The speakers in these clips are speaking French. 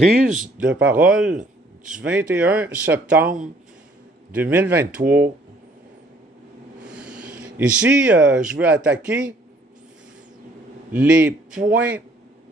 Prise de parole du 21 septembre 2023. Ici, je veux attaquer les points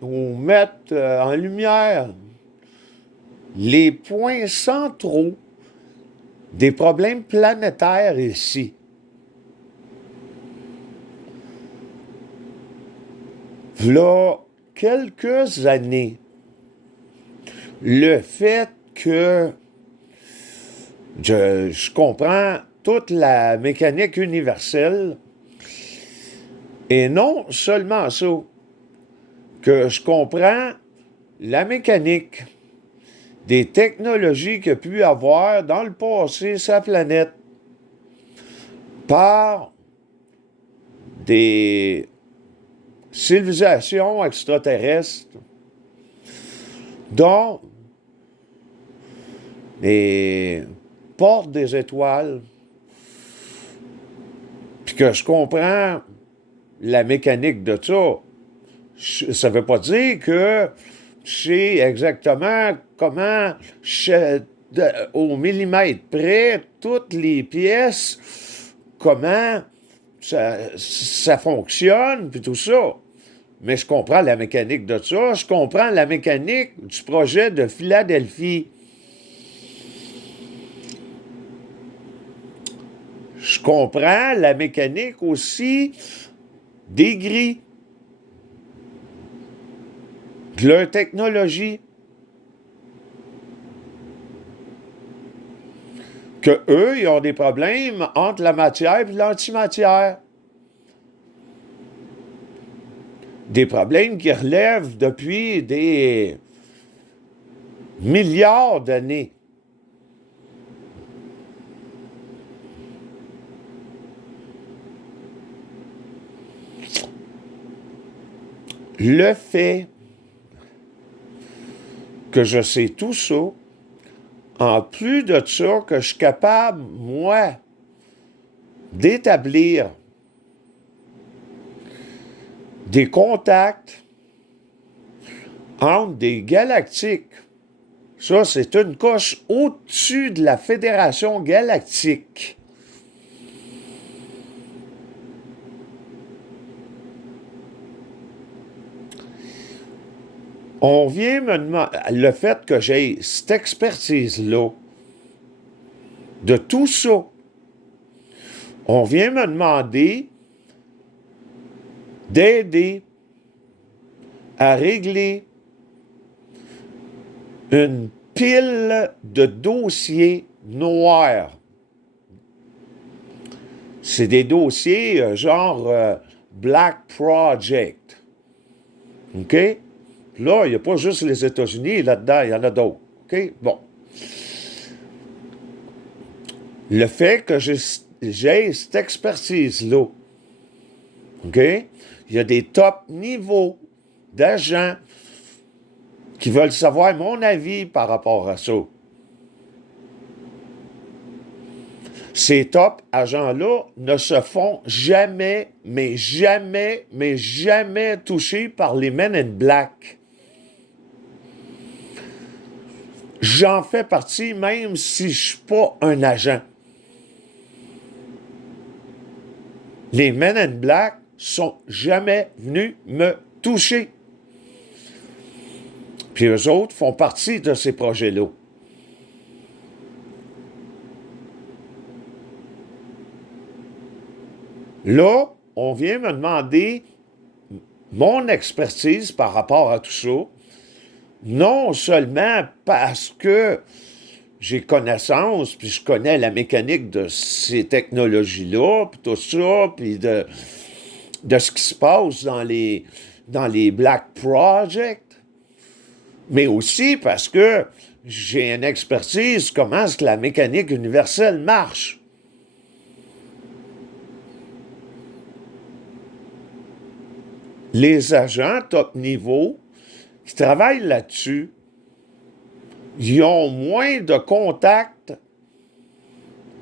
ou mettre en lumière les points centraux des problèmes planétaires ici. V'là quelques années, le fait que je comprends toute la mécanique universelle et non seulement ça, que je comprends la mécanique des technologies qu'il y a pu avoir dans le passé sa planète par des civilisations extraterrestres dont les portes des étoiles, puis que je comprends la mécanique de ça. Ça ne veut pas dire que je sais exactement comment, au millimètre près, toutes les pièces, comment ça fonctionne, puis tout ça. Mais je comprends la mécanique de ça. Je comprends la mécanique du projet de Philadelphie. Je comprends la mécanique aussi des gris, de leur technologie, que eux, ils ont des problèmes entre la matière et l'antimatière. Des problèmes qui relèvent depuis des milliards d'années. Le fait que je sais tout ça, en plus de ça, que je suis capable, moi, d'établir des contacts entre des galactiques. Ça, c'est une coche au-dessus de la Fédération galactique. On vient me demander, le fait que j'ai cette expertise-là, de tout ça, on vient me demander d'aider à régler une pile de dossiers noirs. C'est des dossiers genre Black Project. OK? Là, il n'y a pas juste les États-Unis là-dedans, il y en a d'autres. OK? Bon. Le fait que j'ai cette expertise-là, OK? Il y a des top niveaux d'agents qui veulent savoir mon avis par rapport à ça. Ces top agents-là ne se font jamais, mais jamais, mais jamais toucher par les Men in Black. J'en fais partie même si je ne suis pas un agent. Les Men in Black sont jamais venus me toucher. Puis eux autres font partie de ces projets-là. Là, on vient me demander mon expertise par rapport à tout ça, non seulement parce que j'ai connaissance, puis je connais la mécanique de ces technologies-là, puis tout ça, puis de ce qui se passe dans les Black Project, mais aussi parce que j'ai une expertise comment est-ce que la mécanique universelle marche. Les agents top niveau qui travaillent là-dessus, ils ont moins de contacts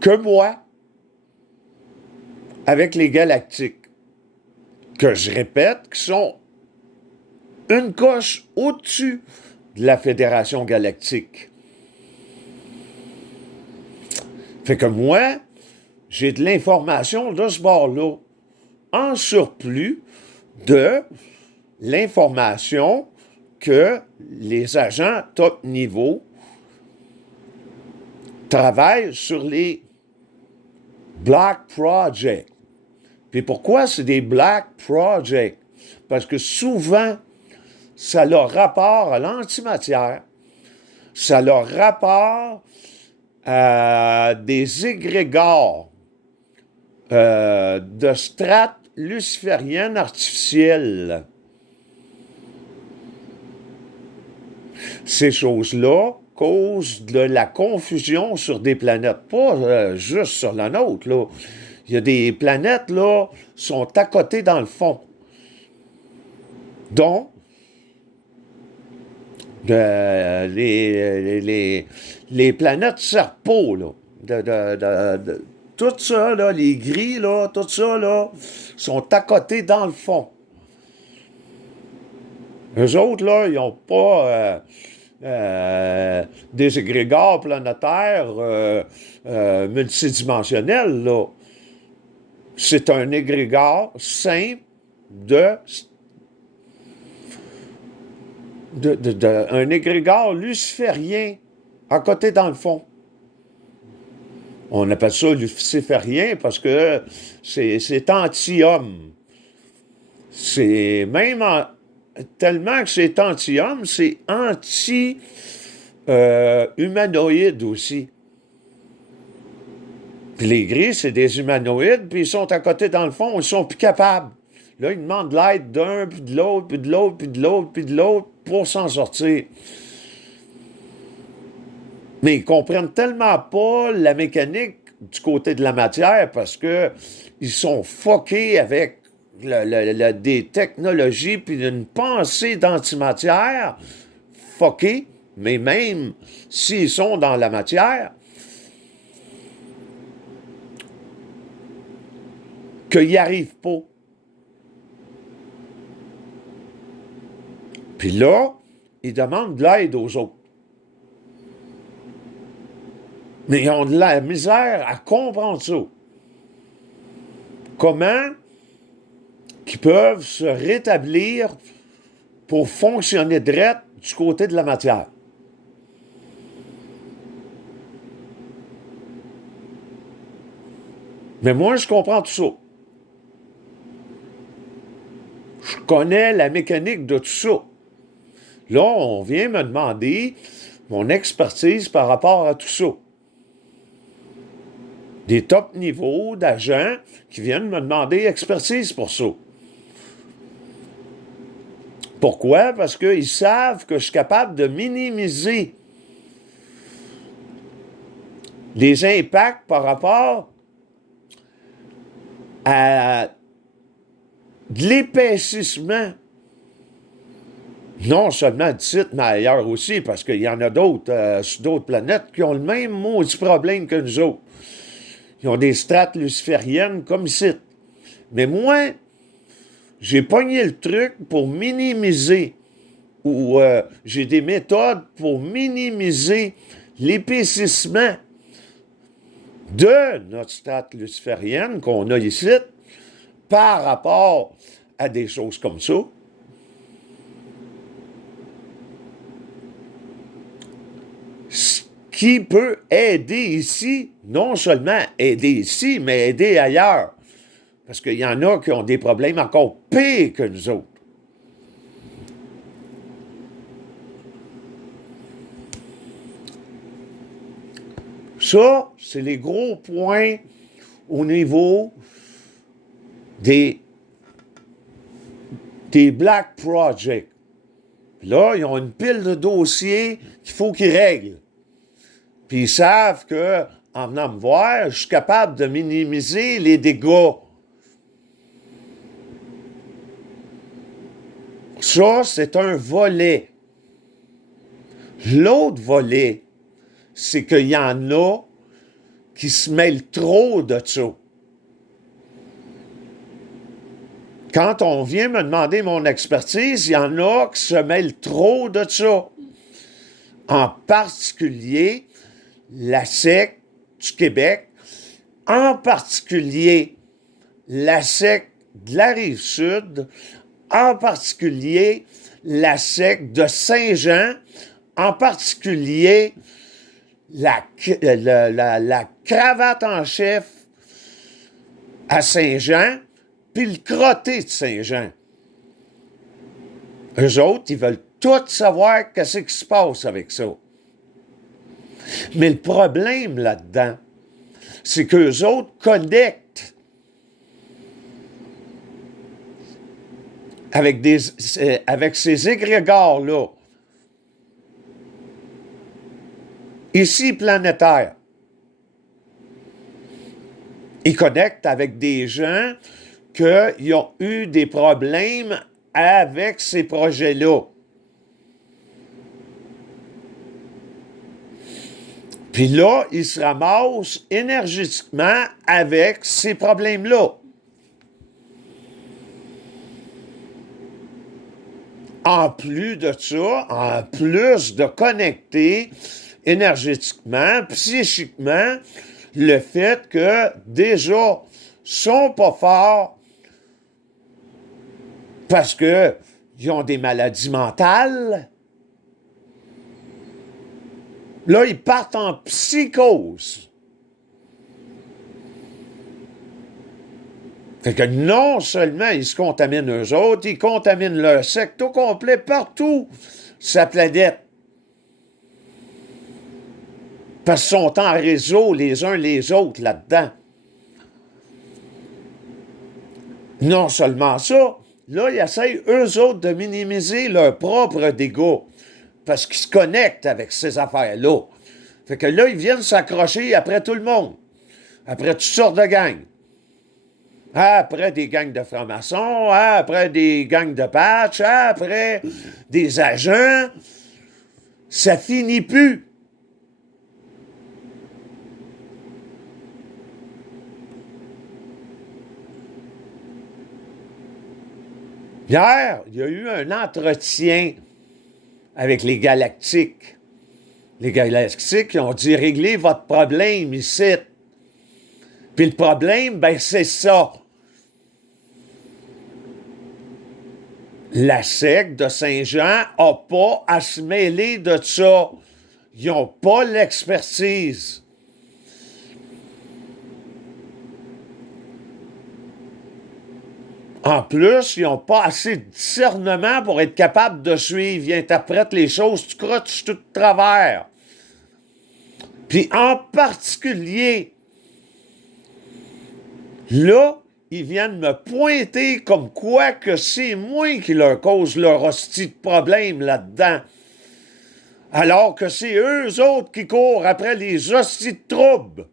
que moi avec les galactiques, que je répète, qui sont une coche au-dessus de la Fédération galactique. Fait que moi, j'ai de l'information de ce bord-là, en surplus de l'information que les agents top niveau travaillent sur les Black Projects. Puis pourquoi c'est des Black Projects? Parce que souvent, ça a rapport à l'antimatière, ça a rapport à des égrégores de strates lucifériennes artificielles. Ces choses-là causent de la confusion sur des planètes, pas juste sur la nôtre, là. Il y a des planètes, là, sont à côté dans le fond. Donc, les planètes Serpo, là, tout ça, là, les gris, là, tout ça, là, sont à côté dans le fond. Eux autres, là, ils n'ont pas des égrégores planétaires multidimensionnels, là. C'est un égrégore simple un égrégore luciférien à côté dans le fond. On appelle ça luciférien parce que c'est anti-homme. C'est même tellement que c'est anti-homme, c'est anti-humanoïde aussi. Puis les gris, c'est des humanoïdes, puis ils sont à côté dans le fond, ils sont plus capables. Là, ils demandent l'aide d'un, puis de l'autre, puis de l'autre, puis de l'autre, puis de l'autre, pour s'en sortir. Mais ils comprennent tellement pas la mécanique du côté de la matière parce que ils sont fuckés avec des technologies puis une pensée d'antimatière fuckée, mais même s'ils sont dans la matière, qu'ils n'y arrivent pas. Puis là, ils demandent de l'aide aux autres. Mais ils ont de la misère à comprendre ça. Comment qu'ils peuvent se rétablir pour fonctionner droit du côté de la matière. Mais moi, je comprends tout ça. Je connais la mécanique de tout ça. Là, on vient me demander mon expertise par rapport à tout ça. Des top niveaux d'agents qui viennent me demander expertise pour ça. Pourquoi? Parce qu'ils savent que je suis capable de minimiser les impacts par rapport à de l'épaississement. Non seulement du site, mais ailleurs aussi, parce qu'il y en a d'autres sur d'autres planètes qui ont le même maudit problème que nous autres. Ils ont des strates lucifériennes comme ici. Mais moi, j'ai pogné le truc pour minimiser, ou j'ai des méthodes pour minimiser l'épaississement de notre strate luciférienne qu'on a ici par rapport à des choses comme ça. Ce qui peut aider ici, non seulement aider ici, mais aider ailleurs. Parce qu'il y en a qui ont des problèmes encore pires que nous autres. Ça, c'est les gros points au niveau des Black Projects. Là, ils ont une pile de dossiers qu'il faut qu'ils règlent. Puis ils savent que, en venant me voir, je suis capable de minimiser les dégâts. Ça, c'est un volet. L'autre volet, c'est qu'il y en a qui se mêlent trop de ça. Quand on vient me demander mon expertise, il y en a qui se mêlent trop de ça. en particulier la SEC du Québec, en particulier la SEC de la Rive-Sud, en particulier la SEC de Saint-Jean, en particulier la cravate en chef à Saint-Jean, puis le crotté de Saint-Jean. Eux autres, ils veulent tout savoir qu'est-ce qui se passe avec ça. Mais le problème là-dedans, c'est qu'eux autres connectent avec ces égrégores-là, ici planétaires. Ils connectent avec des gens qui ont eu des problèmes avec ces projets-là. Puis là, ils se ramassent énergétiquement avec ces problèmes-là. En plus de ça, en plus de connecter énergétiquement, psychiquement, le fait que déjà sont pas forts parce qu'ils ont des maladies mentales. Là, ils partent en psychose. Fait que non seulement ils se contaminent eux autres, ils contaminent leur secte au complet partout sur la planète. Parce qu'ils sont en réseau les uns les autres là-dedans. Non seulement ça, là, ils essayent eux autres de minimiser leur propre dégâts. Parce qu'ils se connectent avec ces affaires-là. Fait que là, ils viennent s'accrocher après tout le monde. Après toutes sortes de gangs. Après des gangs de francs-maçons, après des gangs de patch, après des agents. Ça finit plus. Hier, il y a eu un entretien avec les Galactiques. Les Galactiques, ils ont dit « Réglez votre problème ici. » Puis le problème, ben c'est ça. La secte de Saint-Jean n'a pas à se mêler de ça. Ils n'ont pas l'expertise. En plus, ils n'ont pas assez de discernement pour être capables de suivre. Ils interprètent les choses, tu croches tout de travers. Puis en particulier, là, ils viennent me pointer comme quoi que c'est moi qui leur cause leur hostie de problème là-dedans. Alors que c'est eux autres qui courent après les hosties de troubles.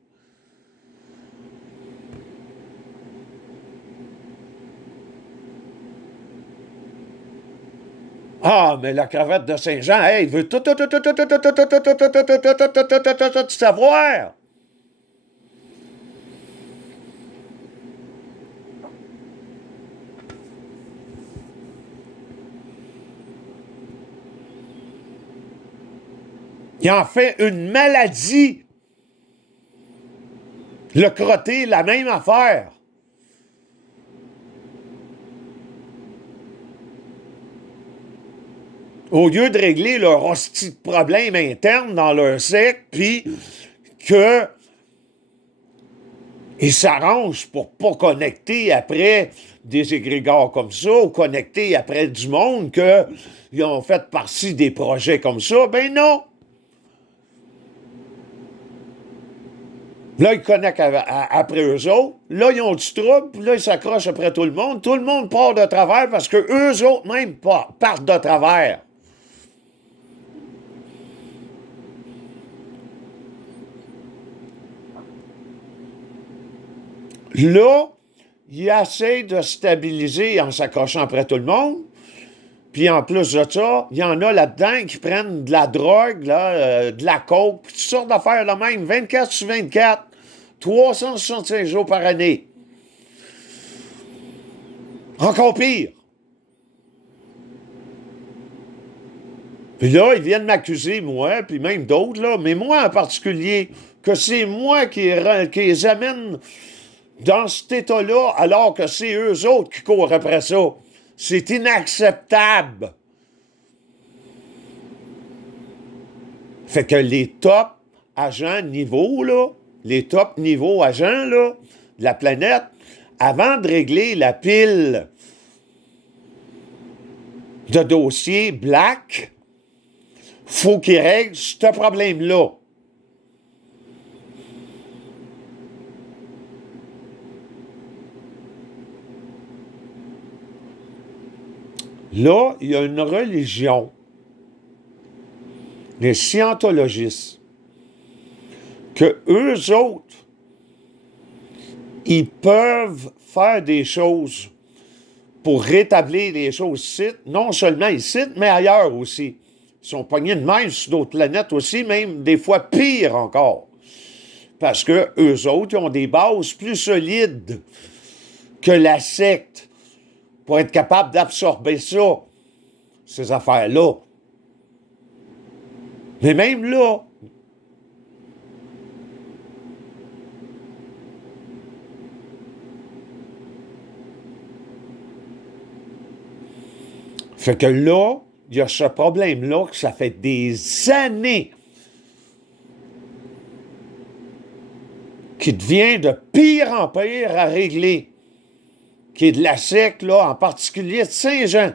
Ah, mais la cravate de Saint-Jean, hey, il veut tout savoir. Il en fait une maladie. Le crotté, la même affaire. Au lieu de régler leur hostie de problème interne dans leur secte, puis que ils s'arrangent pour pas connecter après des égrégores comme ça, ou connecter après du monde qu'ils ont fait partie des projets comme ça, ben non. Là, ils connectent après eux autres. Là, ils ont du trouble. Puis là, ils s'accrochent après tout le monde. Tout le monde part de travers parce que eux autres même partent de travers. Là, ils essaient de stabiliser en s'accrochant après tout le monde. Puis en plus de ça, il y en a là-dedans qui prennent de la drogue, là, de la coke, puis toutes sortes d'affaires là même, 24 sur 24, 365 jours par année. Encore pire. Puis là, ils viennent m'accuser, moi, puis même d'autres, là, mais moi en particulier, que c'est moi qui les amène dans cet état-là, alors que c'est eux autres qui courent après ça. C'est inacceptable. Fait que les top agents niveau, là, les top niveau agents, là, de la planète, avant de régler la pile de dossiers black, faut qu'ils règlent ce problème-là. Là, il y a une religion, les scientologistes, que eux autres, ils peuvent faire des choses pour rétablir les choses ici, non seulement ici, mais ailleurs aussi. Ils sont pognés de même sur d'autres planètes aussi, même des fois pire encore. Parce que eux autres, ils ont des bases plus solides que la secte pour être capable d'absorber ça, ces affaires-là. Mais même là, fait que là, il y a ce problème-là que ça fait des années qui devient de pire en pire à régler, qui est de la secte, là, en particulier de Saint-Jean,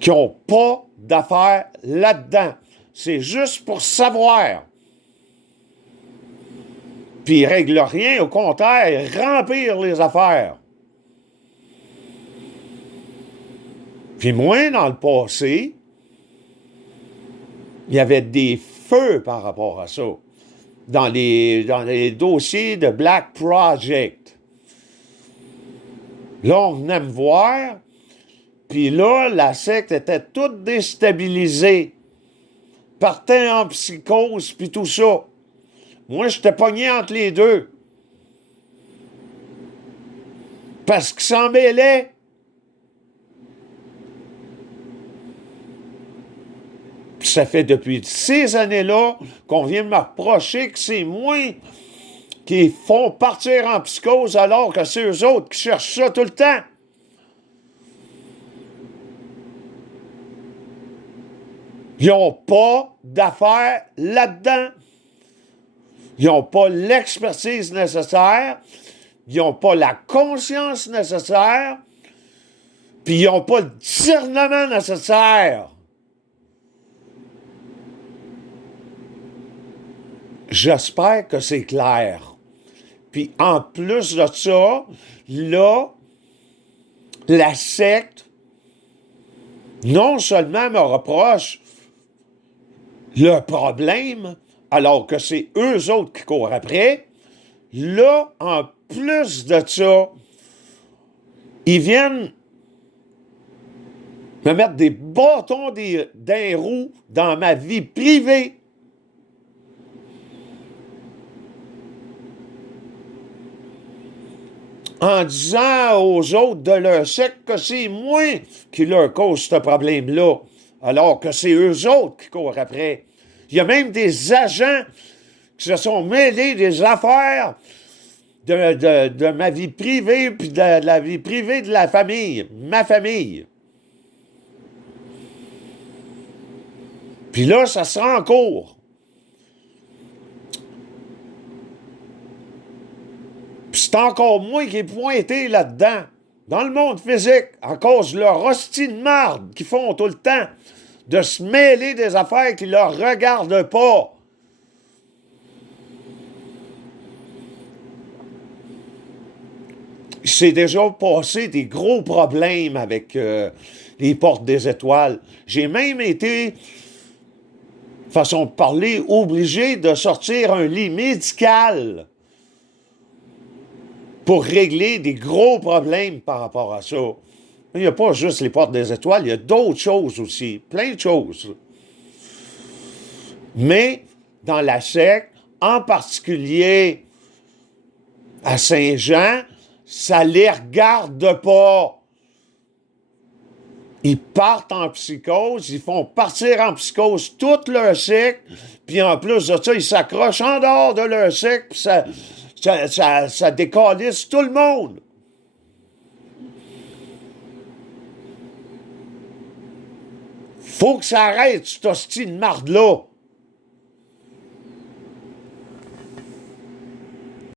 qui n'ont pas d'affaires là-dedans. C'est juste pour savoir. Puis ils ne règlent rien, au contraire, ils remplir les affaires. Puis moi, dans le passé, il y avait des feux par rapport à ça, dans les dossiers de Black Project. Là, on venait me voir, puis là, la secte était toute déstabilisée, partait en psychose, puis tout ça. Moi, j'étais pogné entre les deux. Parce qu'ils s'en mêlaient. Puis ça fait depuis ces années-là qu'on vient me reprocher que c'est moi qui font partir en psychose alors que c'est eux autres qui cherchent ça tout le temps. Ils n'ont pas d'affaires là-dedans. Ils n'ont pas l'expertise nécessaire. Ils n'ont pas la conscience nécessaire. Puis ils n'ont pas le discernement nécessaire. J'espère que c'est clair. Puis en plus de ça, là, la secte, non seulement me reproche le problème, alors que c'est eux autres qui courent après, là, en plus de ça, ils viennent me mettre des bâtons d'un roue dans ma vie privée. En disant aux autres de leur secte que c'est moi qui leur cause ce problème-là, alors que c'est eux autres qui courent après. Il y a même des agents qui se sont mêlés des affaires de ma vie privée, puis de la vie privée de la famille, ma famille. Puis là, ça se rend en cours. Puis c'est encore moi qui ai pointé là-dedans, dans le monde physique, à cause de leur hostie de marde qu'ils font tout le temps, de se mêler des affaires qui ne leur regardent pas. C'est déjà passé des gros problèmes avec les portes des étoiles. J'ai même été, façon de parler, obligé de sortir un lit médical pour régler des gros problèmes par rapport à ça. Il n'y a pas juste les portes des étoiles, il y a d'autres choses aussi, plein de choses. Mais dans la secte, en particulier à Saint-Jean, ça les regarde pas. ils partent en psychose, ils font partir en psychose tout leur cycle, puis en plus de ça, ils s'accrochent en dehors de leur cycle, puis ça décalisse tout le monde. Faut que ça arrête, cette hostie de marde-là.